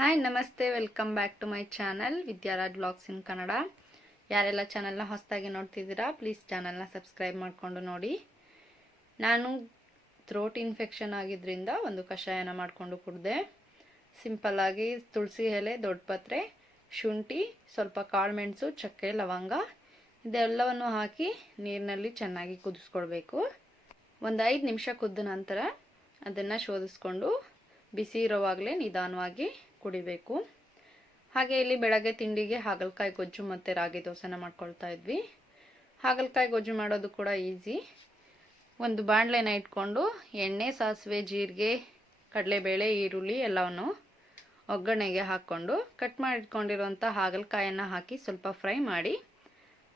Hi ನಮಸ್ತೆ, welcome back to my channel Vidyaraj vlogs in Kannada. ಯಾರೆಲ್ಲ ಚಾನಲ್ನ ಹೊಸದಾಗಿ ನೋಡ್ತಿದ್ದೀರಾ ಪ್ಲೀಸ್ ಚಾನಲ್ನ ಸಬ್ಸ್ಕ್ರೈಬ್ ಮಾಡಿಕೊಂಡು ನೋಡಿ. ನಾನು ಥ್ರೋಟ್ ಇನ್ಫೆಕ್ಷನ್ ಆಗಿದ್ದರಿಂದ ಒಂದು ಕಷಾಯನ ಮಾಡಿಕೊಂಡು ಕುಡಿದೆ. ಸಿಂಪಲ್ಲಾಗಿ ತುಳಸಿ ಎಲೆ, ದೊಡ್ಡ ಪತ್ರೆ, ಶುಂಠಿ, ಸ್ವಲ್ಪ ಕಾಳುಮೆಣಸು, ಚಕ್ಕೆ, ಲವಂಗ ಇದೆಲ್ಲವನ್ನು ಹಾಕಿ ನೀರಿನಲ್ಲಿ ಚೆನ್ನಾಗಿ ಕುದಿಸ್ಕೊಳ್ಬೇಕು. ಒಂದು 5 ನಿಮಿಷ ಕುದ್ದ ನಂತರ ಅದನ್ನು ಶೋಧಿಸ್ಕೊಂಡು ಬಿಸಿ ಇರೋವಾಗಲೇ ನಿಧಾನವಾಗಿ ಕುಡಿಬೇಕು. ಹಾಗೆ ಇಲ್ಲಿ ಬೆಳಗ್ಗೆ ತಿಂಡಿಗೆ ಹಾಗಲಕಾಯಿ ಗೊಜ್ಜು ಮತ್ತು ರಾಗಿ ದೋಸೆನ ಮಾಡ್ಕೊಳ್ತಾ ಇದ್ವಿ. ಹಾಗಲಕಾಯಿ ಗೊಜ್ಜು ಮಾಡೋದು ಕೂಡ ಈಸಿ. ಒಂದು ಬಾಣಲೆನ ಇಟ್ಕೊಂಡು ಎಣ್ಣೆ, ಸಾಸಿವೆ, ಜೀರಿಗೆ, ಕಡಲೆಬೇಳೆ, ಈರುಳ್ಳಿ ಎಲ್ಲವನ್ನು ಒಗ್ಗರಣೆಗೆ ಹಾಕ್ಕೊಂಡು ಕಟ್ ಮಾಡಿಟ್ಕೊಂಡಿರೋಂಥ ಹಾಗಲಕಾಯನ್ನು ಹಾಕಿ ಸ್ವಲ್ಪ ಫ್ರೈ ಮಾಡಿ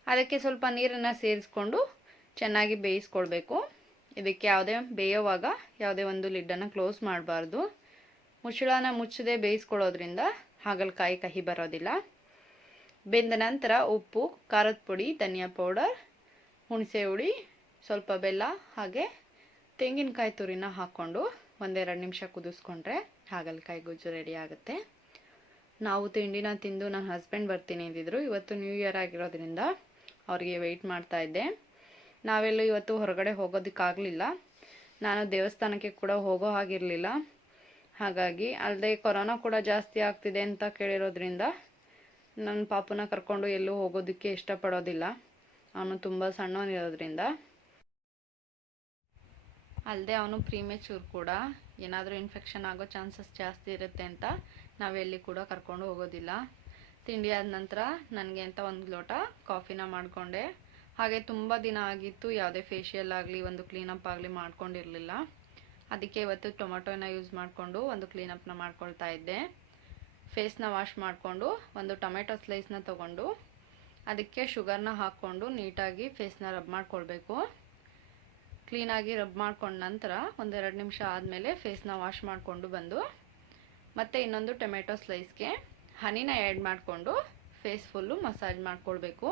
ಅದಕ್ಕೆ ಸ್ವಲ್ಪ ನೀರನ್ನು ಸೇರಿಸ್ಕೊಂಡು ಚೆನ್ನಾಗಿ ಬೇಯಿಸ್ಕೊಳ್ಬೇಕು. ಇದಕ್ಕೆ ಬೇಯೋವಾಗ ಯಾವುದೇ ಒಂದು ಲಿಡ್ಡನ್ನು ಕ್ಲೋಸ್ ಮಾಡಬಾರ್ದು. ಮುಚ್ಚಳನ ಮುಚ್ಚದೆ ಬೇಯಿಸ್ಕೊಳ್ಳೋದ್ರಿಂದ ಹಾಗಲಕಾಯಿ ಕಹಿ ಬರೋದಿಲ್ಲ. ಬೆಂದ ನಂತರ ಉಪ್ಪು, ಖಾರದ ಪುಡಿ, ಧನಿಯಾ ಪೌಡರ್, ಹುಣಸೆ ಹುಳಿ, ಸ್ವಲ್ಪ ಬೆಲ್ಲ ಹಾಗೆ ತೆಂಗಿನಕಾಯಿ ತುರಿನ ಹಾಕ್ಕೊಂಡು 1-2 ನಿಮಿಷ ಕುದಿಸ್ಕೊಂಡ್ರೆ ಹಾಗಲಕಾಯಿ ಗೊಜ್ಜು ರೆಡಿ ಆಗುತ್ತೆ. ನಾವು ತಿಂಡಿನ ತಿಂದು ನನ್ನ ಹಸ್ಬೆಂಡ್ ಬರ್ತೀನಿ ಅಂದಿದ್ರು. ಇವತ್ತು ನ್ಯೂ ಇಯರ್ ಆಗಿರೋದ್ರಿಂದ ಅವರಿಗೆ ವೆಯ್ಟ್ ಮಾಡ್ತಾ ಇದ್ದೆ. ನಾವೆಲ್ಲೂ ಇವತ್ತು ಹೊರಗಡೆ ಹೋಗೋದಕ್ಕಾಗಲಿಲ್ಲ. ನಾನು ದೇವಸ್ಥಾನಕ್ಕೆ ಕೂಡ ಹೋಗೋ ಹಾಗಿರಲಿಲ್ಲ. ಹಾಗಾಗಿ ಅಲ್ಲದೆ ಕೊರೋನಾ ಕೂಡ ಜಾಸ್ತಿ ಆಗ್ತಿದೆ ಅಂತ ಕೇಳಿರೋದ್ರಿಂದ ನನ್ನ ಪಾಪುನ ಕರ್ಕೊಂಡು ಎಲ್ಲೂ ಹೋಗೋದಕ್ಕೆ ಇಷ್ಟಪಡೋದಿಲ್ಲ. ಅವನು ತುಂಬ ಸಣ್ಣವನಿರೋದ್ರಿಂದ. ಅಲ್ಲದೆ ಅವನು ಪ್ರೀಮೆಚೂರ್ ಕೂಡ, ಏನಾದರೂ ಇನ್ಫೆಕ್ಷನ್ ಆಗೋ ಚಾನ್ಸಸ್ ಜಾಸ್ತಿ ಇರುತ್ತೆ ಅಂತ ನಾವೆಲ್ಲಿ ಕೂಡ ಕರ್ಕೊಂಡು ಹೋಗೋದಿಲ್ಲ. ತಿಂಡಿ ಆದ ನಂತರ ನನಗೆ ಅಂತ ಒಂದು ಲೋಟ ಕಾಫಿನ ಮಾಡಿಕೊಂಡೆ. ಹಾಗೆ ತುಂಬ ದಿನ ಆಗಿತ್ತು ಯಾವುದೇ ಫೇಶಿಯಲ್ ಆಗಲಿ ಒಂದು ಕ್ಲೀನಪ್ ಆಗಲಿ ಮಾಡ್ಕೊಂಡಿರಲಿಲ್ಲ. ಅದಕ್ಕೆ ಇವತ್ತು ಟೊಮೆಟೊನ ಯೂಸ್ ಮಾಡಿಕೊಂಡು ಒಂದು ಕ್ಲೀನಪ್ನ ಮಾಡ್ಕೊಳ್ತಾ ಇದ್ದೆ. ಫೇಸ್ನ ವಾಶ್ ಮಾಡಿಕೊಂಡು ಒಂದು ಟೊಮೆಟೊ ಸ್ಲೈಸ್ನ ತೊಗೊಂಡು ಅದಕ್ಕೆ ಶುಗರ್ನ ಹಾಕ್ಕೊಂಡು ನೀಟಾಗಿ ಫೇಸ್ನ ರಬ್ ಮಾಡ್ಕೊಳ್ಬೇಕು. ಕ್ಲೀನಾಗಿ ರಬ್ ಮಾಡ್ಕೊಂಡ ನಂತರ 1-2 ನಿಮಿಷ ಆದಮೇಲೆ ಫೇಸ್ನ ವಾಶ್ ಮಾಡಿಕೊಂಡು ಬಂದು ಮತ್ತು ಇನ್ನೊಂದು ಟೊಮೆಟೊ ಸ್ಲೈಸ್ಗೆ ಹನಿನ ಆ್ಯಡ್ ಮಾಡಿಕೊಂಡು ಫೇಸ್ ಫುಲ್ಲು ಮಸಾಜ್ ಮಾಡ್ಕೊಳ್ಬೇಕು.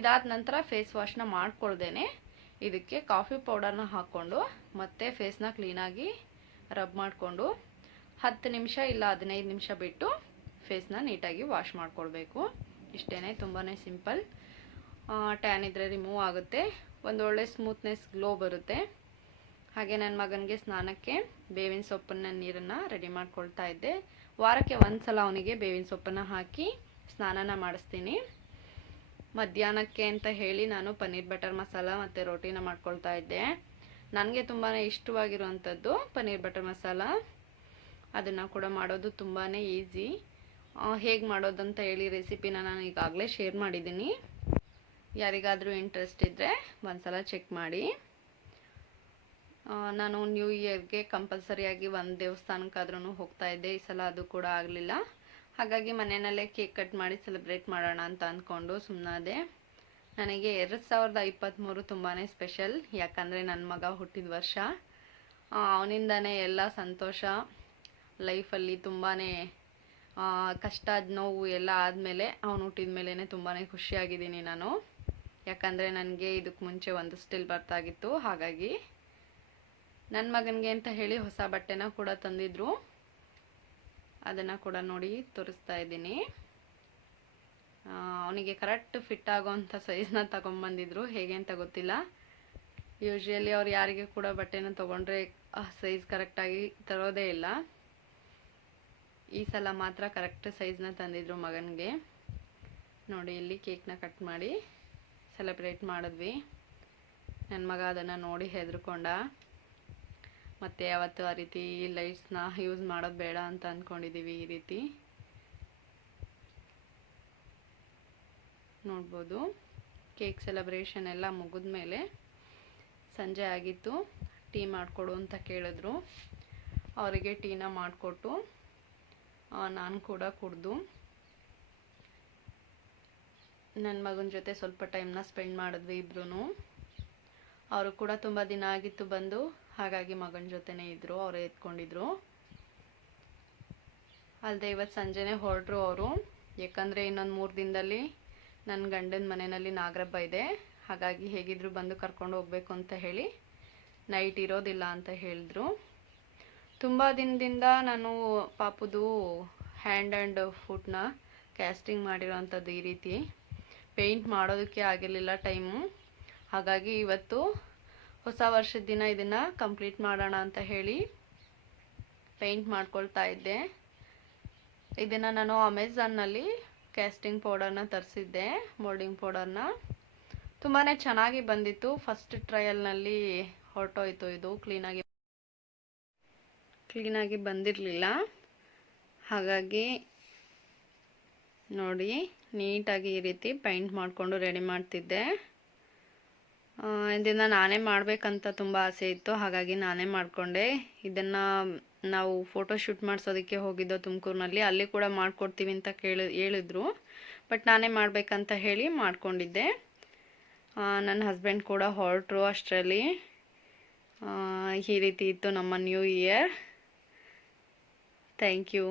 ಇದಾದ ನಂತರ ಫೇಸ್ ವಾಶ್ನ ಮಾಡ್ಕೊಳ್ದೇನೆ ಇದಕ್ಕೆ ಕಾಫಿ ಪೌಡರ್ನ ಹಾಕ್ಕೊಂಡು ಮತ್ತೆ ಫೇಸ್ನ ಕ್ಲೀನಾಗಿ ರಬ್ ಮಾಡಿಕೊಂಡು 10 ನಿಮಿಷ ಇಲ್ಲ 15 ನಿಮಿಷ ಬಿಟ್ಟು ಫೇಸ್ನ ನೀಟಾಗಿ ವಾಶ್ ಮಾಡ್ಕೊಳ್ಬೇಕು. ಇಷ್ಟೇ, ತುಂಬಾ ಸಿಂಪಲ್. ಟ್ಯಾನ್ ಇದ್ದರೆ ರಿಮೂವ್ ಆಗುತ್ತೆ, ಒಂದು ಒಳ್ಳೆ ಸ್ಮೂತ್ನೆಸ್ ಗ್ಲೋ ಬರುತ್ತೆ. ಹಾಗೆ ನನ್ನ ಮಗನಿಗೆ ಸ್ನಾನಕ್ಕೆ ಬೇವಿನ ಸೊಪ್ಪನ್ನ ನೀರನ್ನು ರೆಡಿ ಮಾಡ್ಕೊಳ್ತಾ ಇದ್ದೆ. ವಾರಕ್ಕೆ 1 ಸಲ ಅವನಿಗೆ ಬೇವಿನ ಸೊಪ್ಪನ್ನು ಹಾಕಿ ಸ್ನಾನನ ಮಾಡಿಸ್ತೀನಿ. ಮಧ್ಯಾಹ್ನಕ್ಕೆ ಅಂತ ಹೇಳಿ ನಾನು ಪನ್ನೀರ್ ಬಟರ್ ಮಸಾಲ ಮತ್ತು ರೋಟಿನ ಮಾಡ್ಕೊಳ್ತಾ ಇದ್ದೆ. ನನಗೆ ತುಂಬಾ ಇಷ್ಟವಾಗಿರುವಂಥದ್ದು ಪನ್ನೀರ್ ಬಟರ್ ಮಸಾಲ. ಅದನ್ನು ಕೂಡ ಮಾಡೋದು ತುಂಬಾ ಈಸಿ. ಹೇಗೆ ಮಾಡೋದಂತ ಹೇಳಿ ರೆಸಿಪಿನ ನಾನು ಈಗಾಗಲೇ ಶೇರ್ ಮಾಡಿದ್ದೀನಿ. ಯಾರಿಗಾದರೂ ಇಂಟ್ರೆಸ್ಟ್ ಇದ್ದರೆ ಒಂದ್ಸಲ ಚೆಕ್ ಮಾಡಿ. ನಾನು ನ್ಯೂ ಇಯರ್ಗೆ ಕಂಪಲ್ಸರಿಯಾಗಿ ಒಂದು ದೇವಸ್ಥಾನಕ್ಕಾದ್ರೂ ಹೋಗ್ತಾ ಇದ್ದೆ. ಈ ಸಲ ಅದು ಕೂಡ ಆಗಲಿಲ್ಲ. ಹಾಗಾಗಿ ಮನೆಯಲ್ಲೇ ಕೇಕ್ ಕಟ್ ಮಾಡಿ ಸೆಲೆಬ್ರೇಟ್ ಮಾಡೋಣ ಅಂತ ಅಂದ್ಕೊಂಡು ಸುಮ್ಮನಾದೆ. ನನಗೆ 2023 ತುಂಬಾ ಸ್ಪೆಷಲ್. ಯಾಕಂದರೆ ನನ್ನ ಮಗ ಹುಟ್ಟಿದ ವರ್ಷ. ಅವನಿಂದನೇ ಎಲ್ಲ ಸಂತೋಷ ಲೈಫಲ್ಲಿ. ತುಂಬಾ ಕಷ್ಟ, ನೋವು ಎಲ್ಲ ಆದಮೇಲೆ ಅವನು ಹುಟ್ಟಿದ ಮೇಲೇ ತುಂಬಾ ಖುಷಿಯಾಗಿದ್ದೀನಿ ನಾನು. ಯಾಕಂದರೆ ನನಗೆ ಇದಕ್ಕೆ ಮುಂಚೆ ಒಂದು ಸ್ಟಿಲ್ ಬರ್ತಾಗಿತ್ತು. ಹಾಗಾಗಿ ನನ್ನ ಮಗನಿಗೆ ಅಂತ ಹೇಳಿ ಹೊಸ ಬಟ್ಟೆನ ಕೂಡ ತಂದಿದ್ರು. ಅದನ್ನು ಕೂಡ ನೋಡಿ ತೋರಿಸ್ತಾ ಇದ್ದೀನಿ. ಅವನಿಗೆ ಕರೆಕ್ಟ್ ಫಿಟ್ ಆಗೋವಂಥ ಸೈಜ್ನ ತೊಗೊಂಬಂದಿದ್ರು. ಹೇಗೆ ಅಂತ ಗೊತ್ತಿಲ್ಲ. ಯೂಶ್ವಲಿ ಅವ್ರು ಯಾರಿಗೆ ಕೂಡ ಬಟ್ಟೆನ ತೊಗೊಂಡ್ರೆ ಸೈಜ್ ಕರೆಕ್ಟಾಗಿ ತರೋದೇ ಇಲ್ಲ. ಈ ಸಲ ಮಾತ್ರ ಕರೆಕ್ಟ್ ಸೈಜ್ನ ತಂದಿದ್ರು ಮಗನಿಗೆ. ನೋಡಿ, ಇಲ್ಲಿ ಕೇಕ್ನ ಕಟ್ ಮಾಡಿ ಸೆಲೆಬ್ರೇಟ್ ಮಾಡಿದ್ವಿ. ನನ್ನ ಮಗ ಅದನ್ನು ನೋಡಿ ಹೆದರ್ಕೊಂಡ. ಮತ್ತು ಯಾವತ್ತೂ ಆ ರೀತಿ ಲೈಟ್ಸ್ನ ಯೂಸ್ ಮಾಡೋದು ಬೇಡ ಅಂತ ಅಂದ್ಕೊಂಡಿದ್ದೀವಿ. ಈ ರೀತಿ ನೋಡ್ಬೋದು. ಕೇಕ್ ಸೆಲೆಬ್ರೇಷನ್ ಎಲ್ಲ ಮುಗಿದ ಮೇಲೆ ಸಂಜೆ ಆಗಿತ್ತು. ಟೀ ಮಾಡಿಕೊಡು ಅಂತ ಕೇಳಿದ್ರು. ಅವರಿಗೆ ಟೀನ ಮಾಡಿಕೊಟ್ಟು ನಾನು ಕೂಡ ಕುಡಿದು ನನ್ನ ಮಗನ ಜೊತೆ ಸ್ವಲ್ಪ ಟೈಮ್ನ ಸ್ಪೆಂಡ್ ಮಾಡಿದ್ವಿ ಇಬ್ರು. ಅವರು ಕೂಡ ತುಂಬ ದಿನ ಆಗಿತ್ತು ಬಂದು. ಹಾಗಾಗಿ ಮಗನ ಜೊತೆನೇ ಇದ್ದರು, ಅವರೇ ಎತ್ಕೊಂಡಿದ್ರು. ಅಲ್ಲದೆ ಇವತ್ತು ಸಂಜೆನೇ ಹೊರಟರು ಅವರು. ಯಾಕಂದರೆ ಇನ್ನೊಂದು 3 ದಿನದಲ್ಲಿ ನನ್ನ ಗಂಡನ ಮನೆಯಲ್ಲಿ ನಾಗರಬ್ಬ ಇದೆ. ಹಾಗಾಗಿ ಹೇಗಿದ್ರು ಬಂದು ಕರ್ಕೊಂಡು ಹೋಗಬೇಕು ಅಂತ ಹೇಳಿ ನೈಟ್ ಇರೋದಿಲ್ಲ ಅಂತ ಹೇಳಿದ್ರು. ತುಂಬ ದಿನದಿಂದ ನಾನು ಪಾಪುದು ಹ್ಯಾಂಡ್ ಆ್ಯಂಡ್ ಫುಟ್ನ ಕ್ಯಾಸ್ಟಿಂಗ್ ಮಾಡಿರೋವಂಥದ್ದು. ಈ ರೀತಿ ಪೇಂಟ್ ಮಾಡೋದಕ್ಕೆ ಆಗಿರಲಿಲ್ಲ ಟೈಮು, ಹಾಗಾಗಿ ಇವತ್ತು ಹೊಸ ವರ್ಷದ ದಿನ ಇದನ್ನು ಕಂಪ್ಲೀಟ್ ಮಾಡೋಣ ಅಂತ ಹೇಳಿ ಪೇಂಟ್ ಮಾಡ್ಕೊಳ್ತಾ ಇದ್ದೆ. ಇದನ್ನು ನಾನು ಅಮೆಝಾನ್ನಲ್ಲಿ ಕ್ಯಾಸ್ಟಿಂಗ್ ಪೌಡರ್ನ ತರಿಸಿದ್ದೆ, ಮೋಲ್ಡಿಂಗ್ ಪೌಡರ್ನ. ತುಂಬಾ ಚೆನ್ನಾಗಿ ಬಂದಿತ್ತು. ಫಸ್ಟ್ ಟ್ರಯಲ್ನಲ್ಲಿ ಹೊರಟೋಯ್ತು, ಇದು ಕ್ಲೀನಾಗಿ ಬಂದಿರಲಿಲ್ಲ. ಹಾಗಾಗಿ ನೋಡಿ, ನೀಟಾಗಿ ಈ ರೀತಿ ಪೇಂಟ್ ಮಾಡಿಕೊಂಡು ರೆಡಿ ಮಾಡ್ತಿದ್ದೆ. ಇದನ್ನು ನಾನೇ ಮಾಡಬೇಕಂತ ತುಂಬ ಆಸೆ ಇತ್ತು, ಹಾಗಾಗಿ ನಾನೇ ಮಾಡಿಕೊಂಡೆ. ಇದನ್ನು ನಾವು ಫೋಟೋ ಶೂಟ್ ಮಾಡಿಸೋದಕ್ಕೆ ಹೋಗಿದ್ದೋ ತುಮಕೂರಿನಲ್ಲಿ, ಅಲ್ಲಿ ಕೂಡ ಮಾಡಿಕೊಡ್ತೀವಿ ಅಂತ ಹೇಳಿದ್ರು. ಬಟ್ ನಾನೇ ಮಾಡಬೇಕಂತ ಹೇಳಿ ಮಾಡಿಕೊಂಡಿದ್ದೆ. ನನ್ನ ಹಸ್ಬೆಂಡ್ ಕೂಡ ಹೊರಟರು ಅಷ್ಟರಲ್ಲಿ. ಈ ರೀತಿ ಇತ್ತು ನಮ್ಮ ನ್ಯೂ ಇಯರ್. Thank you.